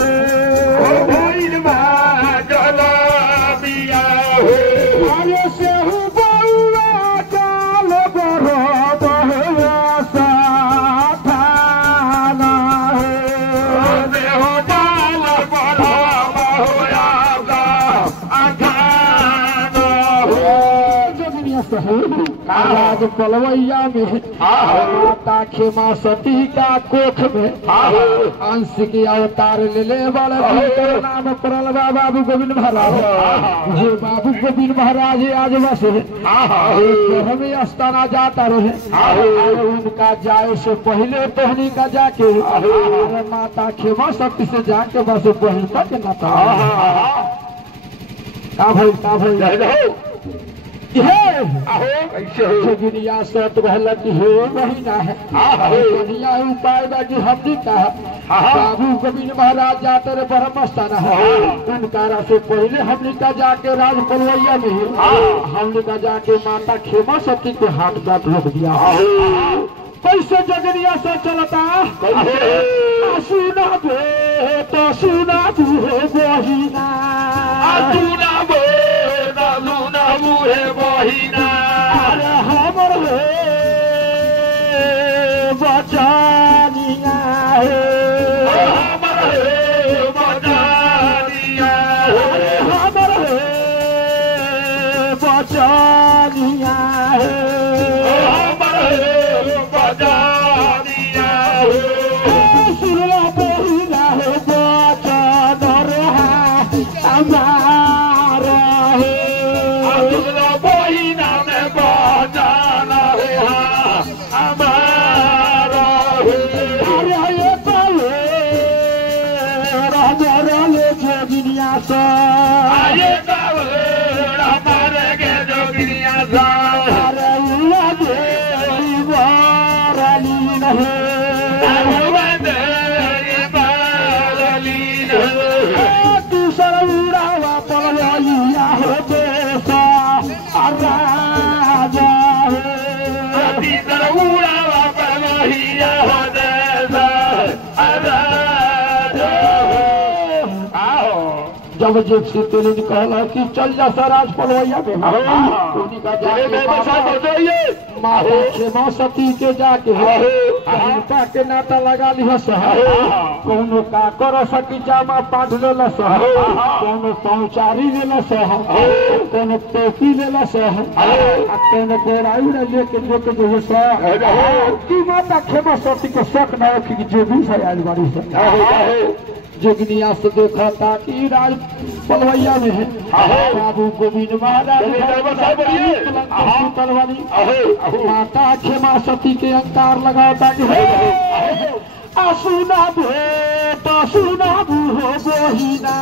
है भइल बा जलबिया हो अरे सेहु बउआ जाल बरो बहवा साथाना है सेहु जाल बरो बहवा साथाना हो जोगिनिया सहु आज पलवैया में माता खेमा सती का कोख में अंश की अवतार ले बड़े नाम पड़ल बाबू गोविंद महाराज जो बाबू गोविंद महाराज आज बस हमें अस्ताना जाता रहे उनका जाए से पहले टहनी का जाके माता खेमा सती से जाके बस बहन तक नाता का भाई जोगिनिया सत रहलती हो महीना है जोगिनिया उपाय बाकी हमने कहा बाबू गोविंद महाराज जाते रहे ब्रह्मस्थाना है उनका से पहले हमने का जाके राज पलवैया में हमने का जाके माता खेमा सती के हाथ बात रोक दिया कैसे जोगिनिया से चलता सुना दे तो सुना तू हो बहिना सुना मुहे बहिना अरे हमर हे बचानिया हे हमर हे बचानिया अरे हमर हे बचानिया हे हमर हे बचानिया हे सुनला बहिना हे बचानर हमारा हे बहिना में बचाना है हमारा अरे ये पले राजले जोगिनिया सा ये पले हमारे के जोगिनिया सा अरे लगे वारली नहीं दूसरा उड़ावा पलवैया हो देसा राजा उड़ावा पलवैया हो देसा जब जेब से तेल निकाला कि चल जा सराज पलवैया में माता खेमा सती के जाके हिंसा के नाता लगा लिया कौनो का कर सकी जामा पाठ लेला कौनो पहुंचारी लेला कौनो टोपी लेला कौनो गोराई लेके जो की माता खेमा सती के शौक न हो कि जो भी सयाल बारी से जोगिनिया से देखा था कि राज पलवैया में है बाबू गोविंद महाराज तलवारी माता खेमा सती के अंकार लगाता कि सुना भो तो सुना बहिना